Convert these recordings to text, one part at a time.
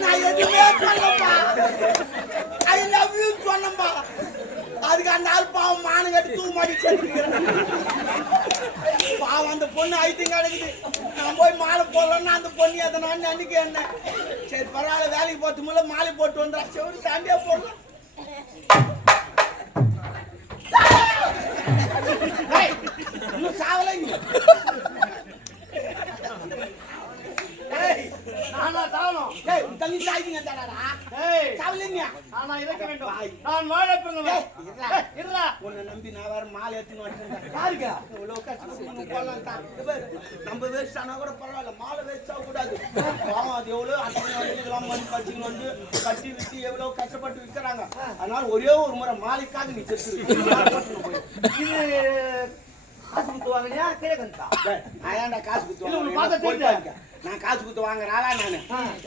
நான் எதுவுமே சொல்லப்பா ஐ லவ் யூ சொன்னப்பா அதுக்கு அந்த ஆள் பாவம் மானு கட்டி தூ மாடி பாவம் அந்த பொண்ணு ஐத்தியம் கிடைக்குது. நான் போய் மாலை போடலன்னா அந்த பொண்ணு எதனான்னு அன்னைக்கு என்ன? சரி பரவாயில்ல வேலைக்கு போட்டு முதல்ல மாலை போட்டு வந்துடா செவரு தாண்டியா போடலாம். Hey! வேற மாலை எடுத்துன்னு வந்துட்டேன் யாருக்கா இவ்வளவு கஷ்டப்பட்டு போலாம் தான். நம்ம வேஸ்ட் ஆனா கூட பரவாயில்ல மாலை வேஸ்ட் கூடாது பாவம் அது எவ்வளவு அத்தனை வந்து இதெல்லாம் மணி பச்சிங்க வந்து கட்டி வித்து எவ்வளவு கஷ்டப்பட்டு விற்கிறாங்க அதனால ஒரே ஒரு முறை மாலைக்காக நீ செத்து இது காசு கொடுத்து வாங்கினியா கிழக்கந்தா நான் ஏன்டா காசு குத்து இல்ல, உன்னை வாங்குறேன்? பார்த்தா? பாருங்க. நான் காசு குத்து வாங்குற ஆளா நானு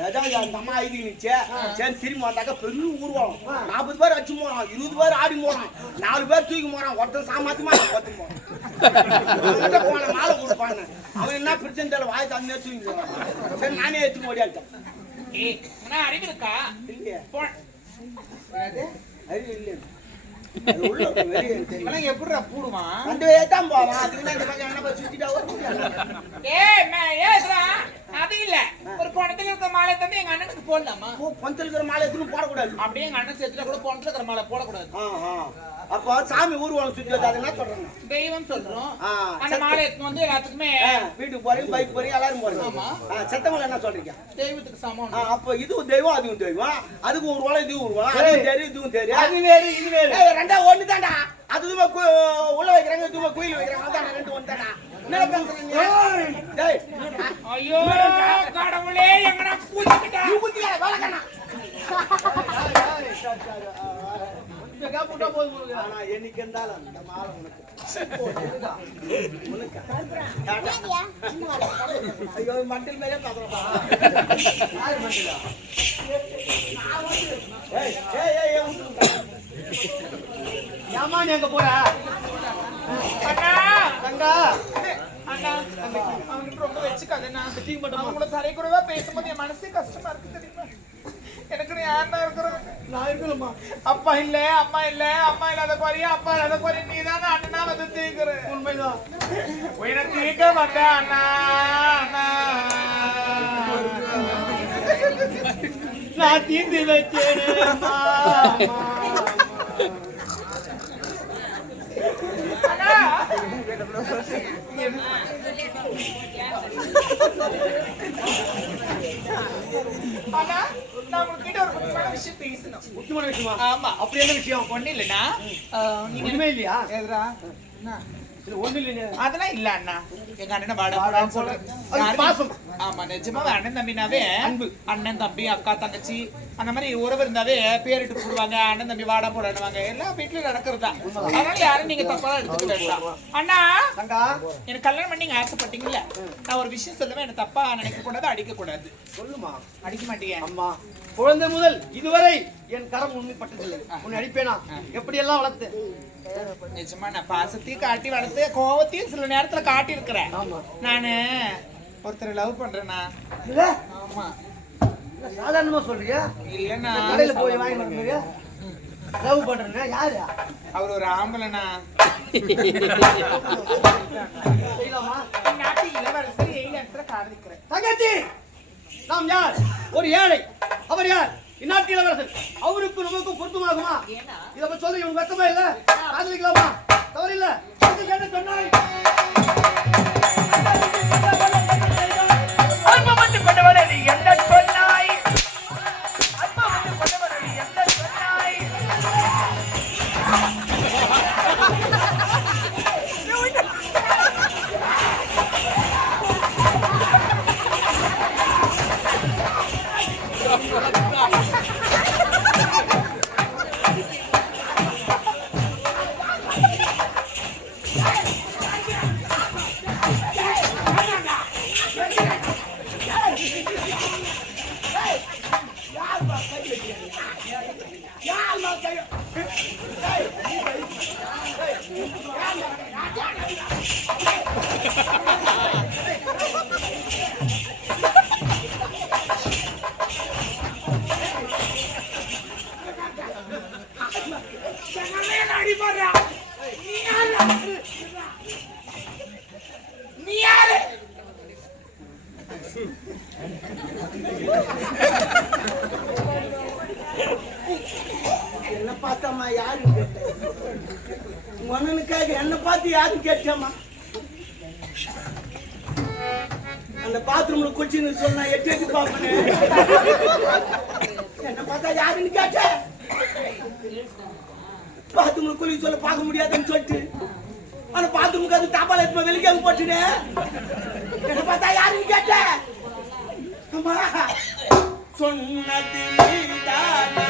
ஏதாவது அந்த அம்மா ஐடி நிச்சே சரி திரும்பி வந்தாக்க பெரிய ஊர்வலம். நாற்பது பேர் அடிச்சு போறான் இருபது பேர் ஆடி போறான் நாலு பேர் தூக்கி போறான் ஒருத்தன் சாமாத்தியமா ஒருத்தன் போறான் போன மாலை கொடுப்பாங்க அவன் என்ன பிரச்சனை தெரியல வாய் தந்தே தூக்கி போறான் சரி நானே எடுத்துக்க ஓடியாட்டேன் அறிவு இருக்கா? அறிவு இல்லையே. எப்படிடா பூடுவான்? அந்த வழியா தான் போவான். அதுக்கு என்ன இந்த பக்கம் என்ன போய் சுத்திட்டா அது இல்ல. ஒரு பணத்துல இருக்க மாலை தந்து எங்க அண்ணனுக்கு போடலாமா? பந்தல் இருக்கிற மாலை எதுவும் போடக்கூடாது. அப்படியே எங்க அண்ணன் சேர்த்துல கூட பணத்துல இருக்கிற மாலை போடக்கூடாது. அப்போ சாமி ஊர்வலம் சுத்தி வச்சு அது என்ன சொல்றாங்க. தெய்வம் சொல்றோம். அந்த. மாலை எடுத்து வந்து எல்லாத்துக்குமே வீட்டுக்கு போறீங்க பைக் போறீங்க எல்லாரும் போறீங்க. ஆமா. ஆ, செத்தவங்களை என்ன சொல்றீங்க? தெய்வத்துக்கு சமம் அப்போ இதுவும் தெய்வம் அதுவும் தெய்வம். அதுக்கு ஒரு வேலை இதுவும் ஒரு வேலை அதுவும் தெரியும் இதுவும் தெரியும் அது வேறு இது வேறு. ரெண்டா ஒண்ணு தான்டா அது இதுமா உள்ள வைக்கிறாங்க இதுமா குயில் வைக்கிறாங்க. அதான் ரெண்டு ஒண்ணு தான்டா என்ன பேசுறீங்க? டேய் ஐயோ கடவுளே எங்கடா பூச்சிக்கிட்டா? என்னைக்கு இருந்தாலும் அந்த மாலை உனக்கு. உனக்கு ஐயோ மண்டில் மேலே பாக்குறப்பா. ஏம்மா நீ அங்க போற? தங்கா அண்ணா அவனுக்கு ரொம்ப வச்சுக்காதண்ணா அவங்கள தரைக்குறவா பேசும்போது என் மனசே கஷ்டமா இருக்கு தெரியுமா எனக்கு நீ யாருன்னா இருக்கிறது நான் இருக்கலம்மா அப்பா இல்ல அம்மா இல்ல அம்மா இல்லாத குறையா அப்பா இல்லாத குறை நீ தானே அண்ணனா வந்து தீக்குற உண்மைதான் உயிரை தீக்க வந்த அண்ணா அண்ணா நான் தீர்ந்து வச்சேனே அண்ணா நான் உங்ககிட்ட ஒரு முக்கியமான விஷயம் பேசணும். முக்கியமான விஷயமா? ஆமா அப்படி என்ன விஷயம்? ஒண்ணு இல்லைன்னா நீங்க ஒண்ணுமே இல்லையா? எதுரா? என்ன? இது ஒண்ணு இல்லையா. அதெல்லாம் இல்ல அண்ணா. எங்க அண்ணனை வாடா வாடா சொல்றேன். பாசம். ஆமா நிஜமாவே அண்ணன் தம்பினாவே அன்பு. அண்ணன் தம்பி அக்கா தங்கச்சி அந்த மாதிரி உறவு இருந்தாவே பேரிட்டு கூடுவாங்க அண்ணன் தம்பி வாடா போடாடுவாங்க எல்லா வீட்லயும் நடக்கிறதா? அதனால யாரும் நீங்க தப்பா எடுத்துக்க வேண்டாம். அண்ணா தங்கா. எனக்கு கல்யாணம் பண்ணி நீங்க ஆசைப்பட்டீங்கல்ல? நான் ஒரு விஷயம் சொல்லுவேன் எனக்கு தப்பா நினைக்க கூடாது அடிக்க கூடாது. சொல்லுமா? அடிக்க மாட்டீங்க அம்மா குழந்தை முதல் இதுவரை என் கரம் உண்மைப்பட்டதில்லை. உன்னை அடிப்பேனா? எப்படி எல்லாம் வளர்த்தேன்? நிஜமா நான் பாசத்தையும் காட்டி வளர்த்து கோவத்தையும் சில நேரத்துல காட்டி இருக்கிறேன் நானு ஒருத்தரை லவ் பண்றேனா? இல்ல. ஆமா. இல்ல, சாதாரணமா சொல்றியா? இல்லண்ணா. கடையில போய் வாங்கி வந்துருக்கியா லவ் பண்றேன்னா யாரு? அவர் ஒரு ஆம்பளைண்ணா. தங்கச்சி! நாம் யார்? ஒரு ஏழை. அவர் யார்? இந்நாட்டு இளவரசர். அவருக்கு நமக்கும் பொருத்தமாகுமா? இத சொல்ல இவனுக்கு வெக்கமா இல்ல? காதலிக்கலாமா? தவறில்ல. நீ யாரு? கேட்டம்மா யாரு கேட்டேன். மனனுக்காக என்னை மன்னனுக்காக என்ன பார்த்து யாரும் கேட்டாமா அந்த பாத்ரூம்ல குச்சின்னு சொன்னா எட்டு எட்டு பாப்பனே என்ன பார்த்தா யாருன்னு கேட்ட பாத்ரூம்ல குளிக்க சொல்ல பார்க்க முடியாதுன்னு சொல்லிட்டு. அந்த பாத்ரூமுக்கு அது தாப்பால எடுத்து வெளிக்காக போட்டுனே. என்ன பார்த்தா யாருன்னு கேட்ட அம்மா சொன்னது நீதானா.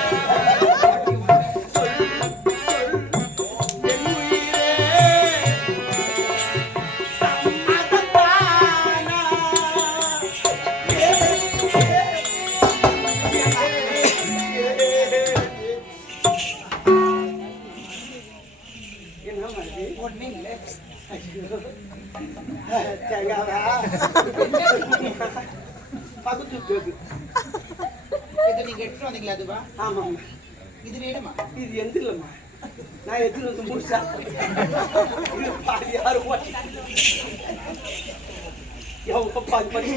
என்ன மாதிரி ஒண்ணு இல்ல இது நீங்க எடுத்துட்டு வந்தீங்களா அதுவா ஆமாம் இது வேணுமா? இது எந்த இல்லைம்மா நான் எடுத்துட்டு வந்து முடிச்சா இது பாதி யாரும் ஓட்டி எவ்வளோ பாதி பண்ணி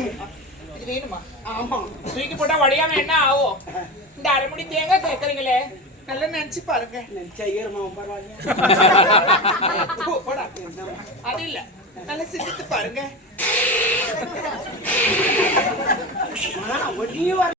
இது வேணுமா ஆமா. தூக்கி போட்டா வடியாம என்ன ஆகும்? இந்த அரை மணி தேங்காய் கேட்கறீங்களே நல்லா நினைச்சு பாருங்க நினைச்சா ஈரமாவும் பரவாயில்ல அது இல்ல நல்லா சிந்தித்து பாருங்க ஒன்றையும்